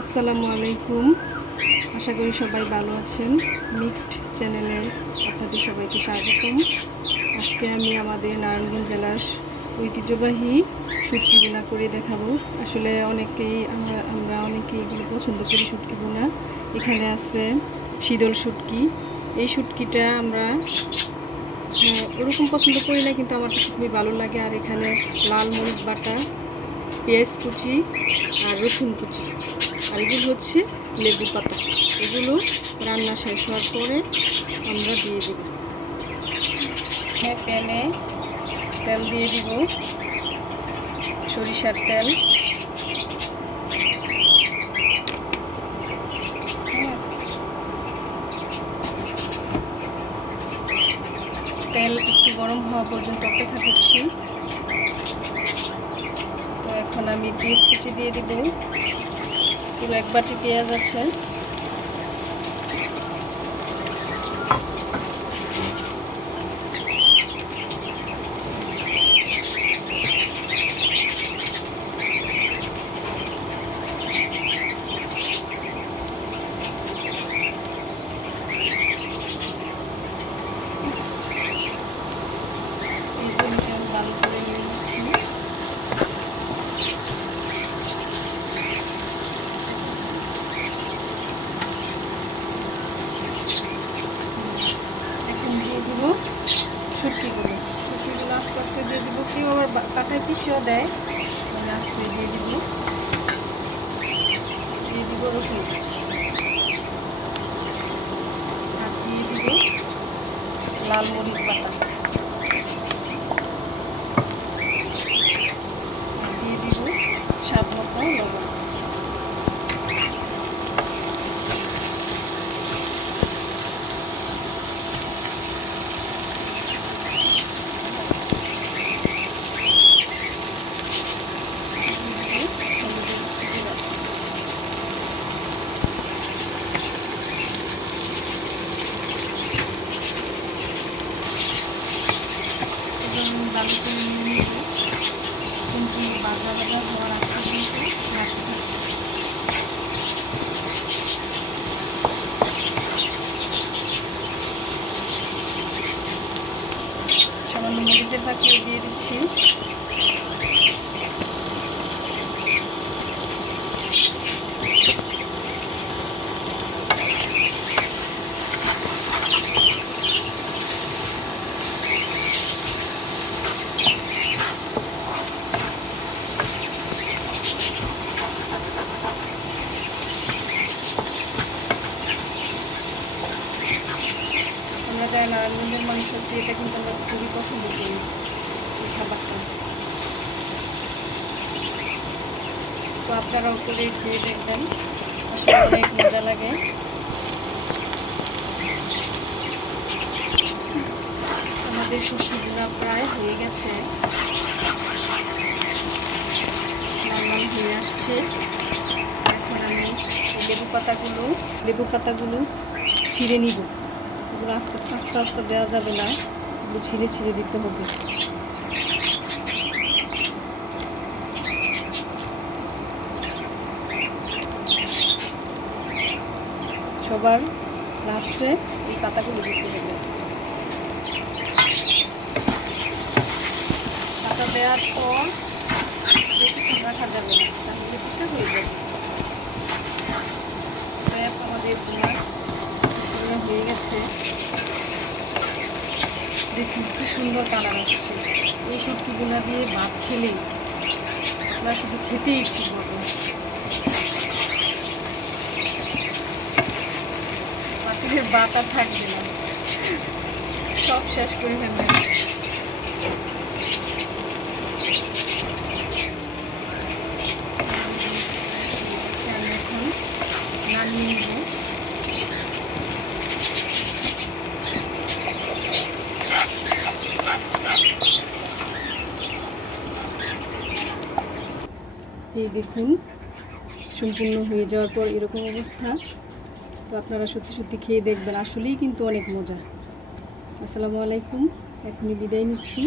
আসসালামু আলাইকুম। আশা করি সবাই ভালো আছেন। মিক্সড চ্যানেলে আপনাদের সবাইকে স্বাগতম। আজকে আমি আমাদের নারায়ণগঞ্জ জেলার ঐতিহ্যবাহী শুটকি বোনা করে দেখাবো। আসলে অনেকেই আমরা আমরা অনেকেই এগুলো পছন্দ করি শুটকি বোনা। এখানে আছে শীতল শুটকি। এই শুটকিটা আমরা হ্যাঁ, ওরকম পছন্দ করি না কিন্তু আমার খুবই ভালো লাগে। আর এখানে লাল মরিচ বাটা পেঁয়াজ কুচি আর রসুন কুচি। আর এগুলো হচ্ছে লেবু পাতা। এগুলো রান্না শেষ হওয়ার পরে আমরা দিয়ে দেব। হ্যাঁ প্যানে তেল দিয়ে দিব। সরিষার তেল। তেল একটু গরম হওয়া পর্যন্ত অপেক্ষা করছি। আমি পেঁয়াজ কুচি দিয়ে দিব। পুরো এক বাটি পেঁয়াজ আছে এই জমিটা আমি ভালো করে নিয়ে নিচ্ছি এখন দিয়ে দিব শুটকিগুলো শুটকিগুলো আস্তে আস্তে দিয়ে দিব কেউ আবার পিসেও দেয়। আস্তে দিয়ে দিব। দিয়ে দিব রসুন দিয়ে দিব লাল মরিচ বাটা আর দিয়ে দিব স্বাদ মতো লবণ এবং ভালো করে নিয়ে নেব কিন্তু বাজা বাজা হওয়ার আগে। সামান্য মরিচের ফাঁকি দিয়ে দিচ্ছি যাই নারায়ণগঞ্জের মাংস দিয়ে এটা কিন্তু আমরা খুবই পছন্দ করি। এই খাবারটা। তো আপনারাও করে খেয়ে দেখবেন। অনেক মজা লাগে। আমাদের সুশীলরা প্রায় হয়ে গেছে। লাল হয়ে আসছে। এখন আমি লেবু পাতাগুলো লেবু পাতাগুলো ছিঁড়ে নিব। এগুলো আস্তে আস্তে আস্তে দেওয়া যাবে না। ছিঁড়ে ছিঁড়ে দিতে হবে। সবার লাস্টে এই পাতাগুলো দিতে হবে। পাতা দেওয়ার পর বেশিক্ষণ রাখা যাবে না তাহলে হয়ে যাবে। আমাদের বোনা বোনা হয়ে গেছে। দেখুন, কি সুন্দর কালার আসছে। এই সবজিগুলো দিয়ে ভাত খেলে আপনার শুধু খেতে ইচ্ছে করবে। পাখিদের বাতা থাকবে না। সব শেষ করে ফেলবে আমি এখন নামিয়ে নেব এই দেখুন, সম্পূর্ণ হয়ে যাওয়ার পর এরকম অবস্থা। তো আপনারা সত্যি সত্যি খেয়ে দেখবেন, আসলেই কিন্তু অনেক মজা। আসসালামু আলাইকুম, এখনই বিদায় নিচ্ছি।